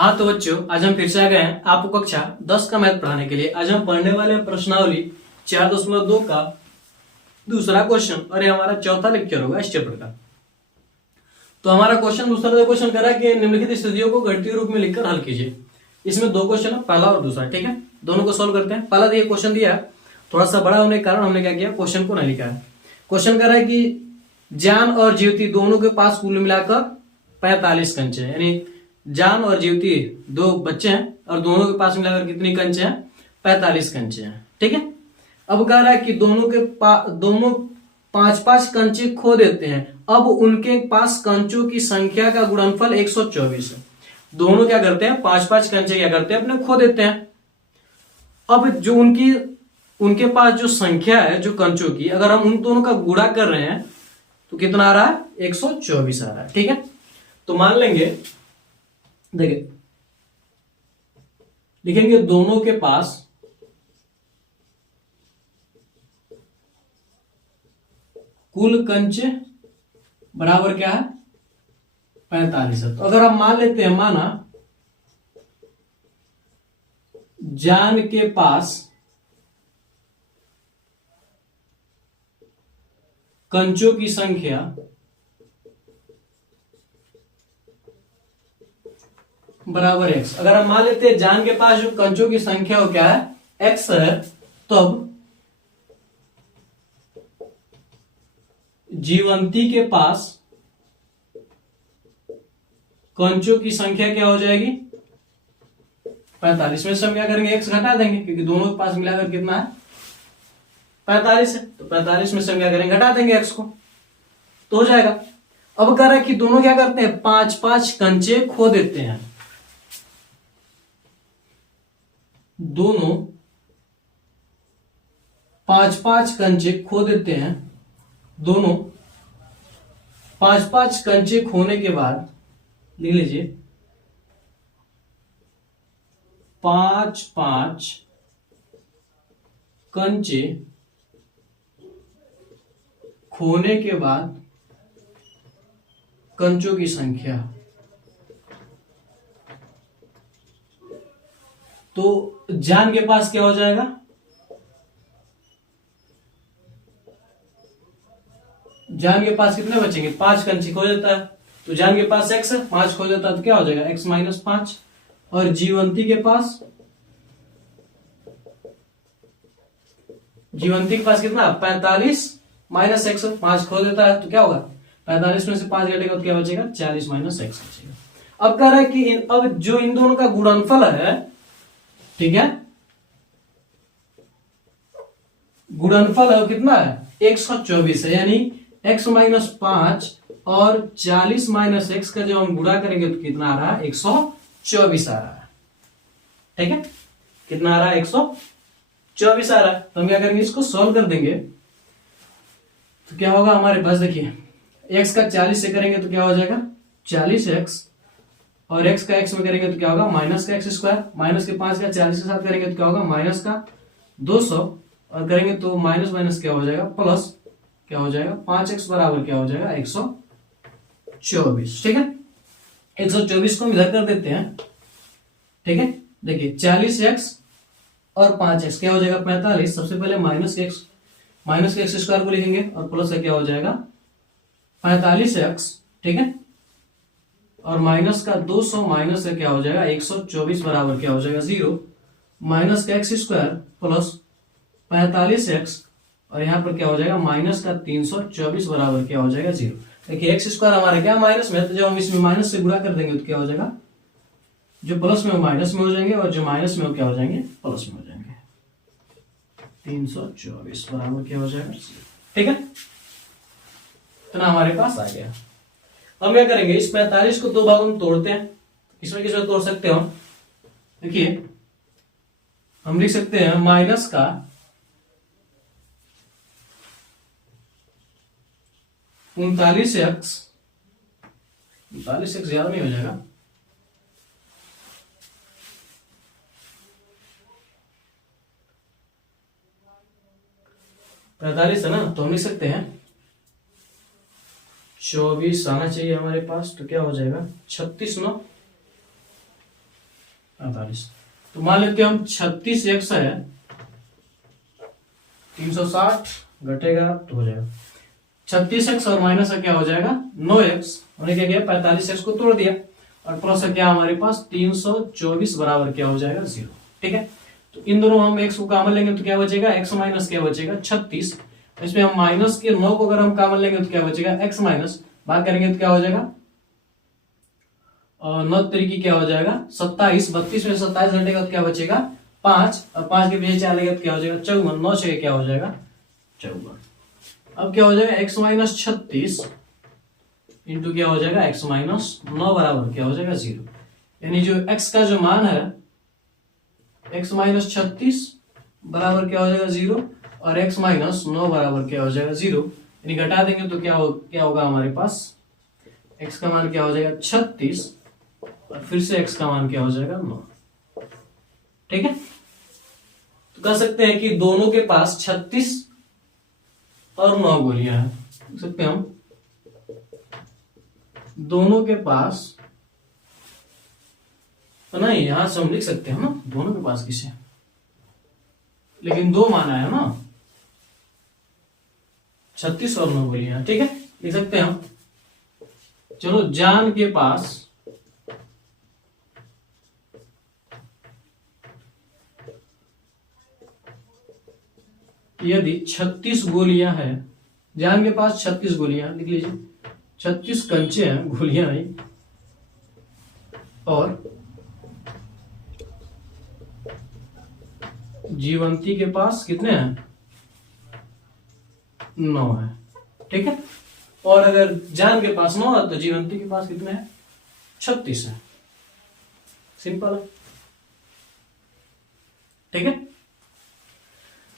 हाँ तो बच्चों, आज हम फिर से आ गए हैं आपको कक्षा 10 का मैथ पढ़ाने के लिए। आज हम पढ़ने वाले हैं प्रश्नावली 4.2 का दूसरा क्वेश्चन और ये हमारा चौथा लेक्चर होगा इस चैप्टर का। तो हमारा क्वेश्चन दूसरा जो क्वेश्चन करा कि निम्नलिखित स्थितियों को गणितीय रूप में लिखकर हल कीजिए। इसमें दो क्वेश्चन है, पहला और दूसरा। ठीक है, दोनों को सोल्व करते हैं। पहला ये क्वेश्चन दिया है, थोड़ा सा बड़ा होने के कारण हमने क्या किया, क्वेश्चन को नहीं लिखा है। क्वेश्चन कह रहा है कि जान और जीवती दोनों के पास कुल मिलाकर 45 कंचे हैं। यानी जान और जीवती दो बच्चे हैं और दोनों के पास मिलाकर कितनी कंचे हैं, 45 कंचे हैं। ठीक है, अब कह रहा है कि दोनों 5-5 कंचे खो देते हैं। अब उनके पास कंचों की संख्या का गुणनफल 124 है। दोनों क्या करते हैं, 5-5 कंचे क्या करते हैं, अपने खो देते हैं। अब जो उनके पास जो संख्या है जो कंचों की, अगर हम उन दोनों का गुणा कर रहे हैं तो कितना आ रहा है, 124 आ रहा है। ठीक है, तो मान लेंगे, देखिए लिखेंगे दोनों के पास कुल कंचे बराबर क्या है, 45 है। तो अगर हम मान लेते हैं, माना जान के पास कंचों की संख्या बराबर x। अगर हम मान लेते हैं जान के पास जो कंचों की संख्या हो क्या है, x है, तब जीवंती के पास कंचों की संख्या क्या हो जाएगी, 45 में से हम क्या करेंगे, x घटा देंगे क्योंकि दोनों के पास मिलाकर कितना है, 45 है। तो 45 में से हम क्या करेंगे, घटा देंगे x को, तो हो जाएगा। अब कह रहा है कि दोनों क्या करते हैं, 5-5 कंचे खो देते हैं। दोनों 5-5 कंचे खो देते हैं। दोनों 5-5 कंचे खोने के बाद लिख लीजिए, 5-5 कंचे खोने के बाद कंचों की संख्या। तो जान के पास क्या हो जाएगा, जान के पास कितने बचेंगे, 5 कंचे खो जाता है। तो जान के पास x है, 5 खो जाता है तो क्या हो जाएगा, x - 5। और जीवंती के पास कितना, 45 - x, 5 खो देता है तो क्या होगा, 45 में से 5 घटेगा तो क्या बचेगा, 40 - x बचेगा। अब कह रहा है कि अब जो इन दोनों का गुणनफल है, ठीक है, गुणनफल है वो कितना है, 124 है। यानी x - 5 और 40 - x का जब हम गुणा करेंगे तो कितना आ रहा है, 124 आ रहा है। ठीक है, कितना आ रहा है, 124 आ रहा है। तो हम क्या करेंगे, इसको सॉल्व कर देंगे तो क्या होगा हमारे पास, देखिए x का 40 से करेंगे तो क्या हो जाएगा, 40x, और x का x में करेंगे तो क्या होगा, माइनस का x², माइनस के 5 का 40 के साथ करेंगे तो क्या होगा, माइनस का 200, और करेंगे तो माइनस माइनस क्या हो जाएगा, प्लस क्या हो जाएगा, 5x बराबर क्या हो जाएगा, 124। ठीक है, 124 को हम इधर कर देते हैं। ठीक है, देखिए 40x और 5x क्या हो जाएगा, 45। सबसे पहले माइनस के x² को लिखेंगे और प्लस का क्या हो जाएगा, 45x। ठीक है, और माइनस का 200 माइनस का क्या हो जाएगा, 124 बराबर क्या हो जाएगा, 0। माइनस का x² प्लस 45x, और यहां पर क्या हो जाएगा, माइनस का 324 बराबर क्या हो जाएगा, 0। देखिए x² हमारे क्या माइनस में, तो जब हम इसमें माइनस से गुणा कर देंगे तो क्या हो जाएगा, जो प्लस में वो माइनस में हो जाएंगे और जो माइनस में वो क्या हो जाएंगे, प्लस में हो जाएंगे। 324 बराबर क्या हो जाएगा, 0। ठीक है, इतना हमारे पास आ गया। हम क्या करेंगे, इस 45 को दो भागों में तोड़ते हैं। इसमें किसमें तोड़ सकते हो, देखिए हम लिख सकते हैं माइनस का 39x, 39x ज्यादा नहीं हो जाएगा, पैंतालीस है ना, तो हम लिख सकते हैं 24 आना चाहिए हमारे पास, तो क्या हो जाएगा 36 9 48। तो मान लेते हैं हम 36x है 360 घटेगा तो हो जाएगा 36x और माइनस का क्या हो जाएगा 9x। हमने क्या किया 45x को तोड़ दिया और प्लस क्या हमारे पास 324 बराबर क्या हो जाएगा 0। ठीक है, तो इन दोनों हम x को कॉमन लेंगे तो क्या बचेगा x माइनस क्या बचेगा 36। इसमें हम माइनस के 9 को अगर हम कॉमन लेंगे तो क्या बचेगा x माइनस, बात करेंगे तो क्या हो जाएगा और 9 तरीके क्या हो जाएगा 27। 32 में 27 घटेगा तो क्या बचेगा 5 और 5 के पीछे 4 लगेगा तो क्या हो जाएगा 54। 9 से क्या हो जाएगा 54। अब क्या हो जाएगा x माइनस 36 इंटू क्या हो जाएगा x माइनस 9 बराबर क्या हो जाएगा 0। यानी जो x का जो मान है x माइनस 36 बराबर क्या हो जाएगा 0 और x माइनस 9 बराबर क्या हो जाएगा 0। यानी घटा देंगे तो क्या होगा हमारे पास x का मान क्या हो जाएगा 36 और फिर से x का मान क्या हो जाएगा 9। ठीक है, तो कह सकते हैं कि दोनों के पास 36 और 9 गोलियां हैं। देख सकते हैं हम दोनों के पास तो नहीं, यहां से हम लिख सकते हैं ना दोनों के पास किसे, लेकिन 2 माना है ना 36 और 9 गोलियां। ठीक है, लिख सकते हैं हम। चलो, जान के पास यदि 36 गोलियां हैं, जान के पास 36 गोलियां, लिख लीजिए 36 कंचे हैं, गोलियां नहीं, और जीवंती के पास कितने हैं 9 है। ठीक है, और अगर जान के पास 9 है तो जीवंती के पास कितने हैं 36 है। सिंपल है। ठीक है,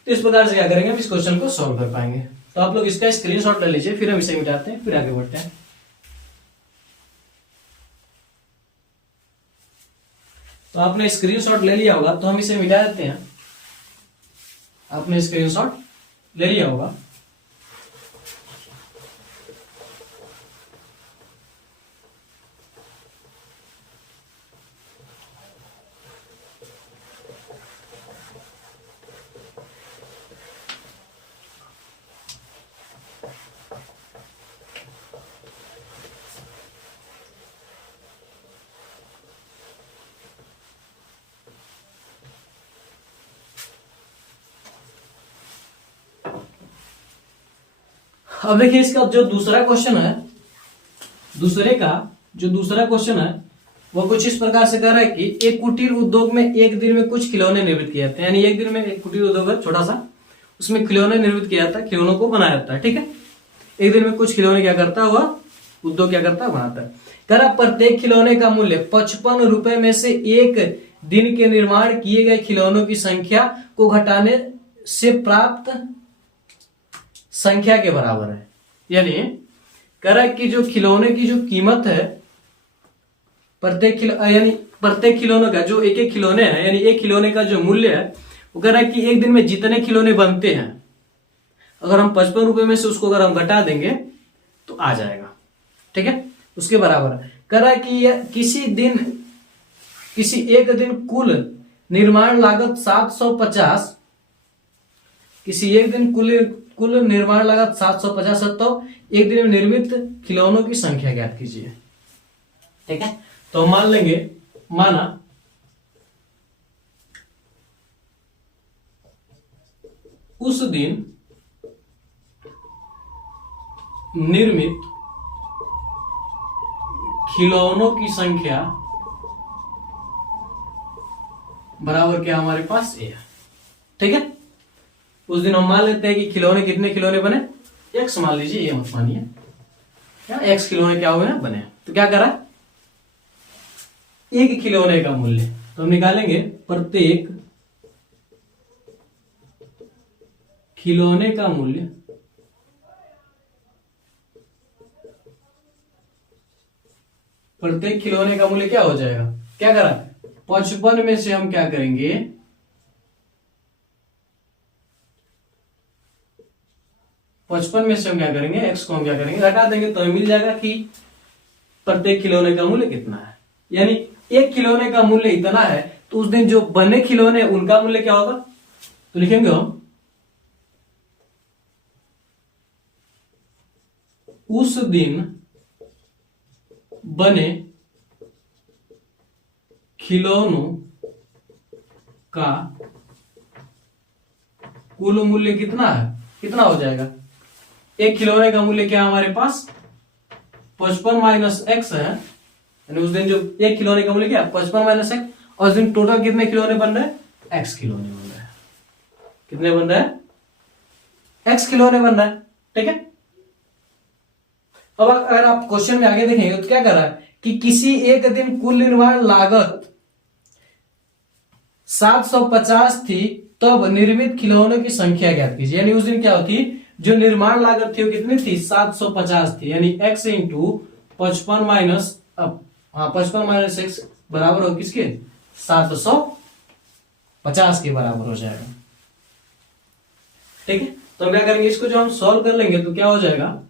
तो इस प्रकार से क्या करेंगे हम इस क्वेश्चन को सॉल्व कर पाएंगे। तो आप लोग इसका स्क्रीनशॉट ले लीजिए, फिर हम इसे मिटाते हैं, फिर आगे बढ़ते हैं। तो आपने स्क्रीनशॉट ले लिया होगा, तो हम इसे मिटा देते हैं। आपने स्क्रीनशॉट ले लिया होगा, अब देखिए इसका जो दूसरा क्वेश्चन है, दूसरा क्वेश्चन है वो कुछ इस प्रकार से कह रहा है कि एक कुटीर उद्योग में एक दिन में कुछ खिलौने निर्मित किए जाते हैं। यानी एक दिन में एक कुटीर उद्योग है छोटा सा, उसमें खिलौने निर्मित किया जाता है, खिलौनों को बनाया जाता है। ठीक है, एक दिन में कुछ खिलौने क्या करता है वह उद्योग क्या करता है बनाता है। कह रहा प्रत्येक खिलौने का मूल्य 55 रुपए में से एक दिन के निर्माण किए गए खिलौनों की संख्या को घटाने से प्राप्त संख्या के बराबर है। यानी कह रहा है कि जो खिलौने की जो कीमत है प्रत्येक खिलौने का जो एक एक खिलौने है, यानी एक खिलौने का जो मूल्य है वो कह रहा है कि एक दिन में जितने खिलौने बनते हैं अगर हम 55 रुपए में से उसको अगर हम घटा देंगे तो आ जाएगा। ठीक है, उसके बराबर है। कह रहा है कि किसी एक दिन कुल निर्माण लागत 750, किसी एक दिन कुल निर्माण लागत 750 है, तो एक दिन में निर्मित खिलौनों की संख्या ज्ञात कीजिए। ठीक है, तो मान लेंगे, माना उस दिन निर्मित खिलौनों की संख्या बराबर क्या हमारे पास ए है। ठीक है, उस दिन हम मान लेते हैं कि खिलौने कितने खिलौने बने, एक्स मान लीजिए, ये मत मानिए, क्या एक्स खिलौने क्या हुए हैं बने। तो क्या करा एक खिलौने का मूल्य, तो हम निकालेंगे प्रत्येक खिलौने का मूल्य क्या हो जाएगा, क्या करा 55 में से हम क्या करेंगे 55 में से हम क्या करेंगे x को हम क्या करेंगे घटा देंगे, तो हमें मिल जाएगा कि प्रत्येक खिलौने का मूल्य कितना है। यानी एक खिलौने का मूल्य इतना है, तो उस दिन जो बने खिलौने उनका मूल्य क्या होगा? तो लिखेंगे हम उस दिन बने खिलौनों का कुल मूल्य कितना है, कितना हो जाएगा? एक खिलौने का मूल्य क्या है हमारे पास? 55 माइनस एक्स है, यानी उस दिन जो एक खिलौने का मूल्य क्या है? 55 माइनस एक्स, और उस दिन टोटल कितने खिलौने बन रहे हैं? एक्स खिलौने बन रहे हैं। कितने बन रहे हैं? एक्स खिलौने बन रहे हैं। ठीक है। अब अगर आप क्वेश्चन में आगे देखेंगे तो क्या कर रहा है कि किसी एक दिन कुल निर्माण लागत 750 थी, तब निर्मित खिलौनों की संख्या ज्ञात कीजिए। यानी उस दिन क्या होती, जो निर्माण लागत थी वो कितनी थी? 750 थी, यानी x into 55 minus 55 minus x बराबर हो किसके? 750 के बराबर हो जाएगा। ठीक है। तो क्या करेंगे, इसको जो हम सॉल्व कर लेंगे तो क्या हो जाएगा?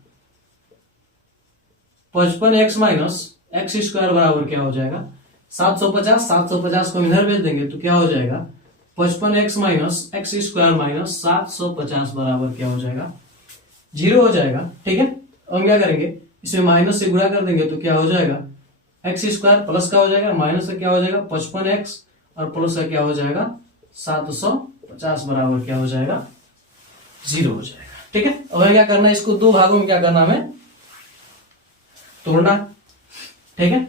55x माइनस एक्स स्क्वायर बराबर क्या हो जाएगा? 750 को इधर भेज देंगे तो क्या हो जाएगा? 55x minus x square minus 750 बराबर क्या हो जाएगा? 0 हो जाएगा। ठीक है। हम क्या करेंगे, इसे माइनस से गुणा कर देंगे तो क्या हो जाएगा? एक्स स्क्वायर प्लस का हो जाएगा, माइनस का क्या हो जाएगा? 55x, और प्लस का क्या हो जाएगा? 750 बराबर क्या हो जाएगा? 0 हो जाएगा। ठीक है। अब क्या करना है, इसको दो भागों में क्या करना हमें? तोड़ना। ठीक है।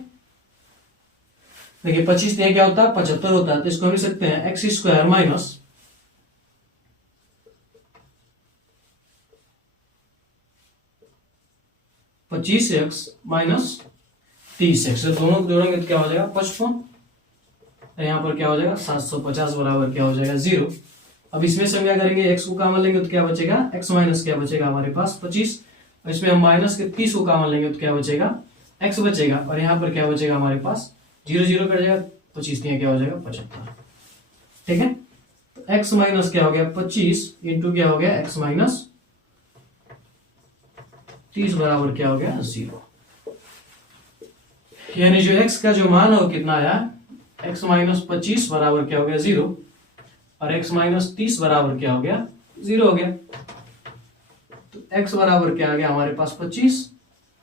देखिए 25 में क्या होता है? 75 होता है, तो इसको हम लिख सकते हैं x square minus 25x minus 30x, दोनों को जोड़ेंगे तो क्या हो जाएगा? 55। यहां पर क्या हो जाएगा? 750 बराबर क्या हो जाएगा? 0। अब इसमें से हम क्या करेंगे, x को कॉमन लेंगे तो क्या बचेगा? x माइनस क्या बचेगा हमारे पास? 25। इसमें हम माइनस के 30 को कॉमन लेंगे तो क्या बचेगा? x बचेगा, और यहाँ पर क्या बचेगा हमारे पास? 0 0 कट जाएगा, 25 क्या हो जाएगा? 75। ठीक है। तो x माइनस क्या हो गया? 25 इंटू क्या हो गया? x माइनस 30 बराबर क्या हो गया? 0। यानी जो x का जो मान है वो कितना आया? x माइनस 25 बराबर क्या हो गया? 0, और x माइनस 30 बराबर क्या हो गया? 0 हो गया। तो x बराबर क्या आ गया हमारे पास? 25,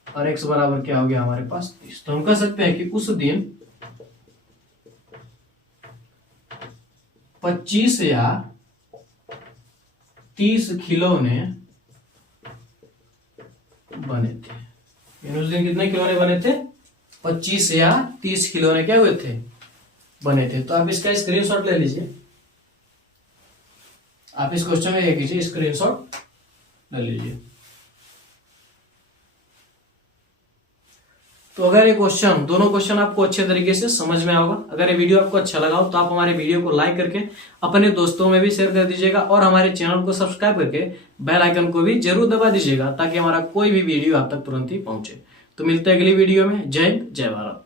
और x बराबर क्या हो गया हमारे पास? 30। तो हम कह सकते हैं कि उस दिन 25 या 30 खिलौने बने थे। उस दिन कितने खिलौने बने थे? 25 या 30 खिलौने क्या हुए थे? बने थे। तो आप इसका स्क्रीनशॉट ले लीजिए, आप इस क्वेश्चन में कीजिए, स्क्रीनशॉट ले लीजिए। तो अगर ये क्वेश्चन, दोनों क्वेश्चन आपको अच्छे तरीके से समझ में होगा, अगर ये वीडियो आपको अच्छा लगा हो तो आप हमारे वीडियो को लाइक करके अपने दोस्तों में भी शेयर कर दीजिएगा, और हमारे चैनल को सब्सक्राइब करके बेल आइकन को भी जरूर दबा दीजिएगा, ताकि हमारा कोई भी वीडियो आप तक तुरंत ही पहुंचे। तो मिलते हैं अगली वीडियो में। जय हिंद, जय भारत।